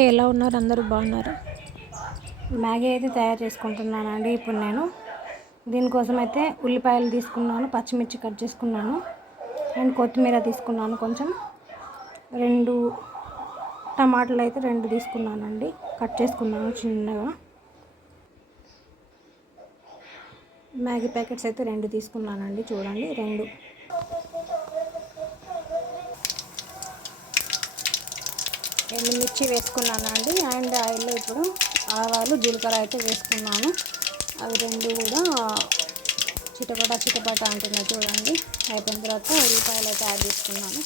ఎలా ఉన్నారు? అందరూ బాగున్నారు. మ్యాగీ అయితే తయారు చేసుకుంటున్నానండి. ఇప్పుడు నేను దీనికోసం అయితే ఉల్లిపాయలు తీసుకున్నాను, పచ్చిమిర్చి కట్ చేసుకున్నాను, అండ్ కొత్తిమీర తీసుకున్నాను. కొంచెం 2 టమాటాలు అయితే 2 తీసుకున్నానండి, కట్ చేసుకున్నాను చిన్నగా. మ్యాగీ ప్యాకెట్స్ అయితే 2 తీసుకున్నానండి. చూడండి, 2 ఎండుమిర్చి వేసుకున్నానండి. అండ్ ఆయిల్లో ఇప్పుడు ఆవాలు, జీలకర్ర అయితే వేసుకున్నాను. అవి 2 కూడా చిటపట అంటున్నాయి. చూడండి, అయిపోయిన తర్వాత ఉల్లిపాయలు అయితే యాడ్ చేసుకున్నాను,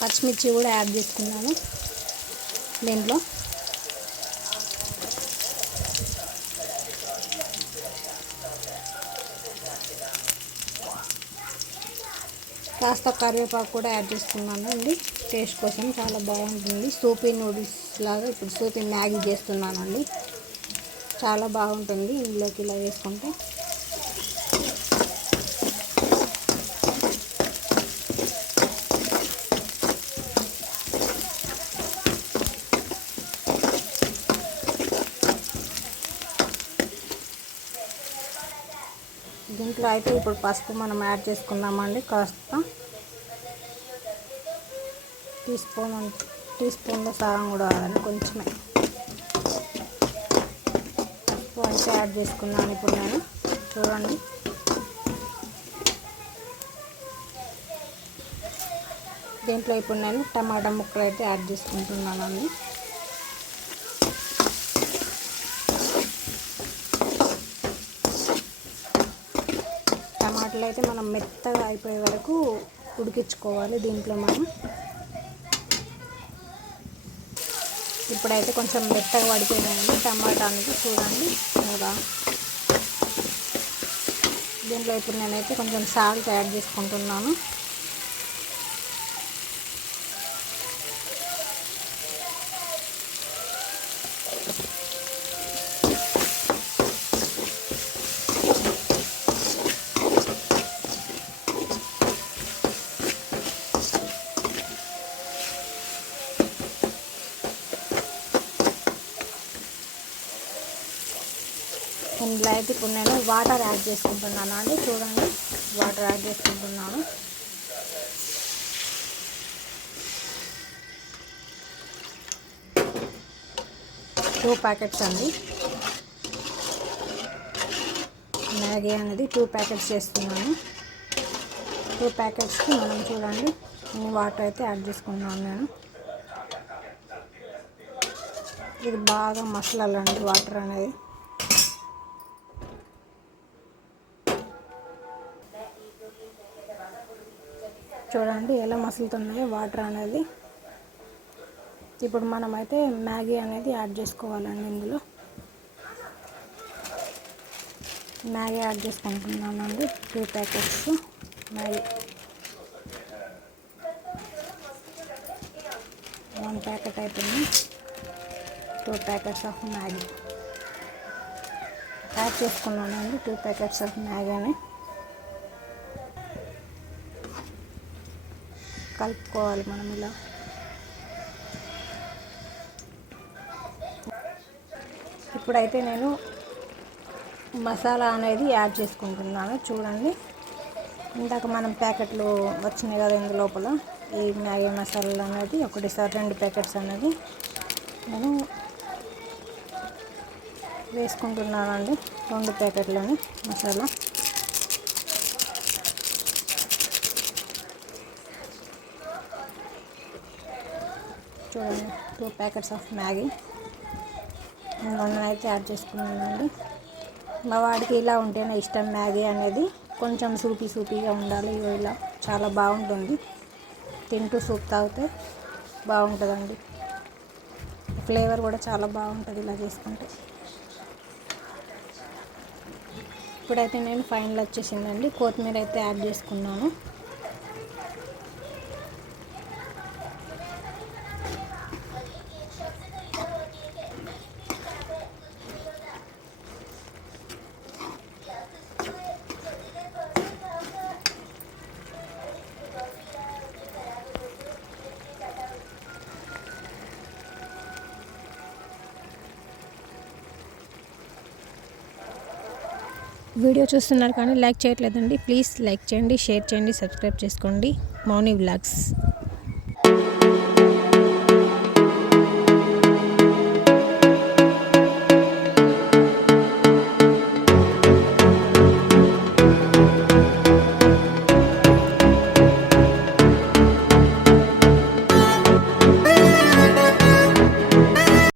పచ్చిమిర్చి కూడా యాడ్ చేసుకున్నాను దీంట్లో. కాస్త కరివేపాకు కూడా యాడ్ చేసుకున్నాను అండి, టేస్ట్ కోసం. చాలా బాగుంటుంది. సూపీ నూడిల్స్ లాగా ఇప్పుడు సూపీ మ్యాగీ చేస్తున్నానండి. చాలా బాగుంటుంది ఇందులోకి ఇలా వేసుకుంటే. దీంట్లో అయితే ఇప్పుడు పసుపు మనం యాడ్ చేసుకుందామండి. కాస్త టీ స్పూన్లో సగం కూడా కాదని కొంచెమే పసుపు అయితే యాడ్ చేసుకున్నాను ఇప్పుడు నేను. చూడండి, దీంట్లో ఇప్పుడు నేను టమాటా ముక్కలు అయితే యాడ్ చేసుకుంటున్నానండి. టమాటాలు అయితే మనం మెత్తగా అయిపోయే వరకు ఉడికించుకోవాలి దీంట్లో మనం. ఇప్పుడైతే కొంచెం మెత్తగా పడిపోయినాయండి టమాటా అనేది. చూడండి ఇంకా దీంట్లో ఇప్పుడు నేనైతే కొంచెం సాల్ట్ యాడ్ చేసుకుంటున్నాను. ఇందులో అయితే ఇప్పుడు నేను వాటర్ యాడ్ చేసుకుంటున్నాను అండి. చూడండి, వాటర్ యాడ్ చేసుకుంటున్నాను. టూ ప్యాకెట్స్ అండి మ్యాగీ అనేది 2 ప్యాకెట్స్ చేస్తున్నాను. 2 ప్యాకెట్స్కి మనం చూడండి వాటర్ అయితే యాడ్ చేసుకున్నాను నేను. ఇది బాగా మసలాలండి వాటర్ అనేది. చూడండి ఎలా మసులుతున్నాయో వాటర్ అనేది. ఇప్పుడు మనమైతే మ్యాగీ అనేది యాడ్ చేసుకోవాలండి. ఇందులో మ్యాగీ యాడ్ చేసుకుంటున్నానండి. 2 ప్యాకెట్స్ మ్యాగీ. 1 ప్యాకెట్ అయిపోయింది. 2 ప్యాకెట్స్ ఆఫ్ మ్యాగీ యాడ్ చేసుకున్నానండి. 2 ప్యాకెట్స్ ఆఫ్ మ్యాగీని కలుపుకోవాలి మనం ఇలా. ఇప్పుడైతే నేను మసాలా అనేది యాడ్ చేసుకుంటున్నాను. చూడండి, ఇందాక మనం ప్యాకెట్లు వచ్చినాయి కదా ఇందు లోపల, ఈ మ్యాగీ మసాలా అనేది ఒకటిసారి 2 ప్యాకెట్స్ అనేది నేను వేసుకుంటున్నానండి. 2 ప్యాకెట్లని మసాలా. చూడండి, 2 ప్యాకెట్స్ ఆఫ్ మ్యాగీ అయితే యాడ్ చేసుకున్నానండి. మా వాడికి ఇలా ఉంటేనే ఇష్టం మ్యాగీ అనేది. కొంచెం సూపీగా ఉండాలి. ఇలా చాలా బాగుంటుంది. తింటూ సూప్ తాగితే బాగుంటుందండి. ఫ్లేవర్ కూడా చాలా బాగుంటుంది ఇలా చేసుకుంటే. ఇప్పుడైతే నేను ఫైనల్ వచ్చేసిందండి. కొత్తిమీర అయితే యాడ్ చేసుకున్నాను. వీడియో చూస్తున్నారు కానీ లైక్ చేయట్లేదండి. ప్లీజ్ లైక్ చేయండి, షేర్ చేయండి, సబ్స్క్రైబ్ చేసుకోండి. మౌని వ్లాగ్స్.